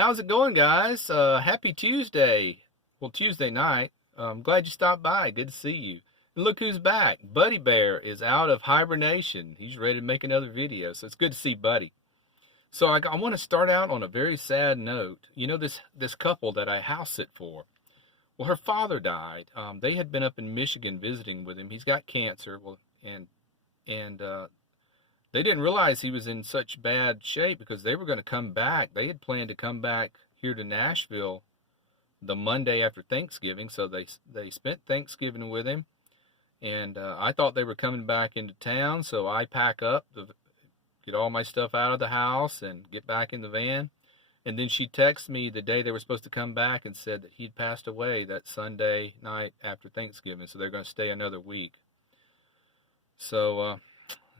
How's it going, guys? Happy Tuesday. Well, Tuesday night. Glad you stopped by. Good to see you. And look who's back. Buddy Bear is out of hibernation. He's ready to make another video, so it's good to see Buddy. So I want to start out on a very sad note. You know, this couple that I house sit for. Well, her father died. They had been up in Michigan visiting with him. He's got cancer. Well, and they didn't realize he was in such bad shape because they were going to come back. They had planned to come back here to Nashville the Monday after Thanksgiving, so they spent Thanksgiving with him. And I thought they were coming back into town, so I pack up, get all my stuff out of the house, and get back in the van. And then she texted me the day they were supposed to come back and said that he'd passed away that Sunday night after Thanksgiving, so they're going to stay another week. So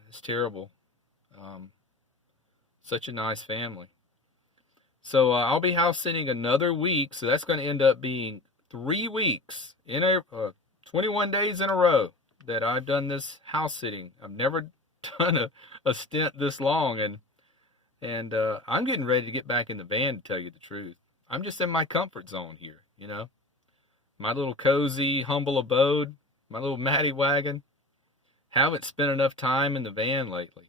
it's terrible. Such a nice family. So I'll be house sitting another week, so that's going to end up being 3 weeks in 21 days in a row that I've done this house sitting. I've never done a stint this long, and I'm getting ready to get back in the van, to tell you the truth. I'm just in my comfort zone here, you know, my little cozy, humble abode, my little Matty wagon. Haven't spent enough time in the van lately.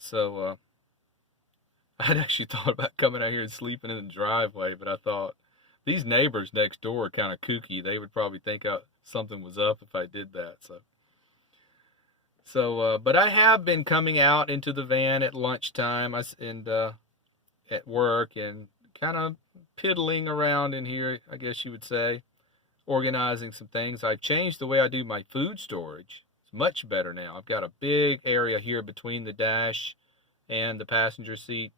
So I'd actually thought about coming out here and sleeping in the driveway, but I thought these neighbors next door are kind of kooky. They would probably think something was up if I did that. But I have been coming out into the van at lunchtime and at work and kind of piddling around in here, I guess you would say, organizing some things. I've changed the way I do my food storage. It's much better now. I've got a big area here between the dash and the passenger seat.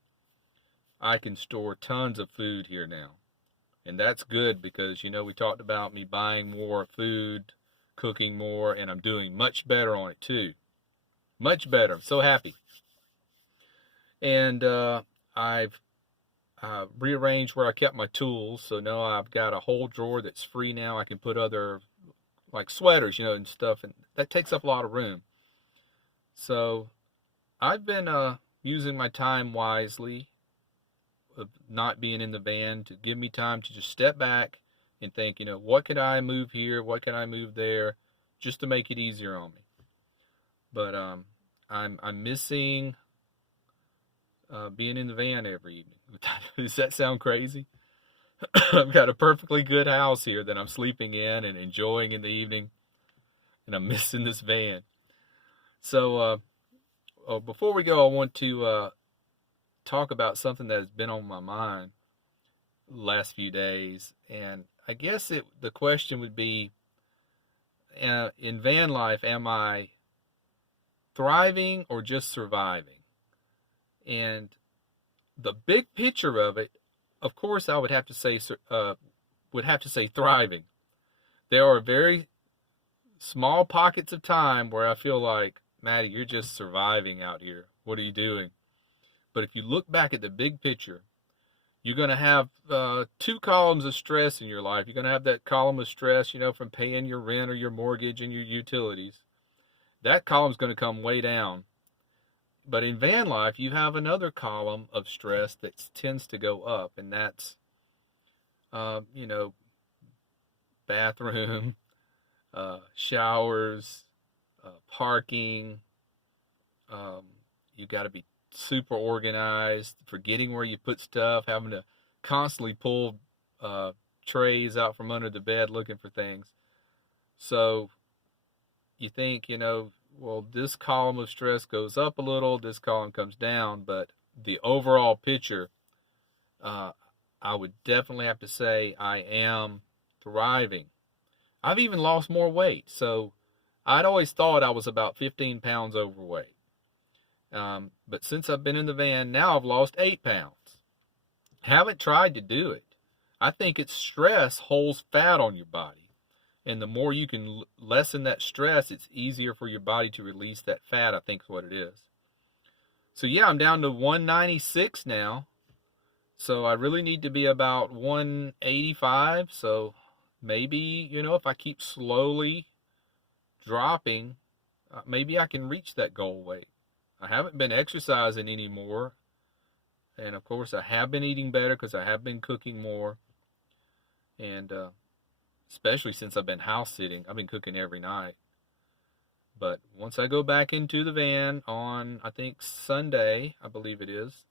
I can store tons of food here now. And that's good because, you know, we talked about me buying more food, cooking more, and I'm doing much better on it too. Much better. I'm so happy. And I've rearranged where I kept my tools. So now I've got a whole drawer that's free now. I can put other, like sweaters, you know, and stuff, and that takes up a lot of room. So I've been using my time wisely, of not being in the van, to give me time to just step back and think, you know, what could I move here, what can I move there, just to make it easier on me. But I'm missing being in the van every evening. Does that sound crazy? I've got a perfectly good house here that I'm sleeping in and enjoying in the evening, and I'm missing this van. So before we go, I want to talk about something that has been on my mind the last few days, and I guess the question would be, in van life, am I thriving or just surviving? And the big picture of it, of course, I would have to say thriving. There are very small pockets of time where I feel like, Maddie, you're just surviving out here. What are you doing? But if you look back at the big picture, you're going to have 2 columns of stress in your life. You're going to have that column of stress, you know, from paying your rent or your mortgage and your utilities. That column's going to come way down. But in van life, you have another column of stress that tends to go up, and that's, you know, bathroom, showers, parking. You got to be super organized, forgetting where you put stuff, having to constantly pull trays out from under the bed looking for things. So you think, you know, well, this column of stress goes up a little, this column comes down, but the overall picture, I would definitely have to say I am thriving. I've even lost more weight. So I'd always thought I was about 15 pounds overweight. But since I've been in the van, now I've lost 8 pounds. Haven't tried to do it. I think it's stress holds fat on your body. And the more you can lessen that stress, it's easier for your body to release that fat, I think is what it is. So yeah, I'm down to 196 now. So I really need to be about 185. So maybe, you know, if I keep slowly dropping, maybe I can reach that goal weight. I haven't been exercising anymore. And of course, I have been eating better because I have been cooking more. And especially since I've been house sitting, I've been cooking every night. But once I go back into the van on, I think Sunday, I believe it is,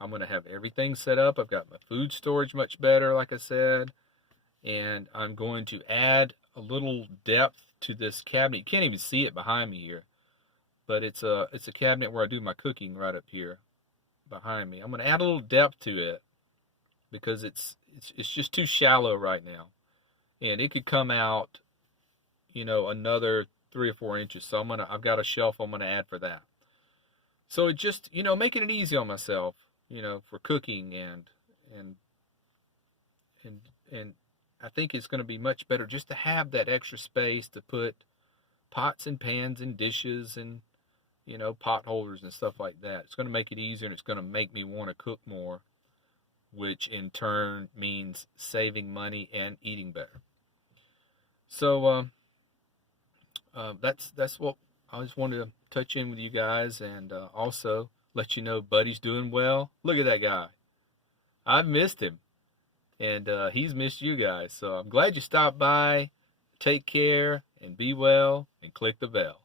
I'm going to have everything set up. I've got my food storage much better, like I said. And I'm going to add a little depth to this cabinet. You can't even see it behind me here, but it's a cabinet where I do my cooking right up here behind me. I'm going to add a little depth to it because it's just too shallow right now, and it could come out, another 3 or 4 inches. So I've got a shelf I'm gonna add for that. So it just, making it easy on myself, for cooking and and and I think it's going to be much better just to have that extra space to put pots and pans and dishes and pot holders and stuff like that. It's going to make it easier, and it's going to make me want to cook more, which in turn means saving money and eating better. So that's what I just wanted to touch in with you guys, and also let you know Buddy's doing well. Look at that guy. I've missed him, and he's missed you guys. So I'm glad you stopped by. Take care and be well, and click the bell.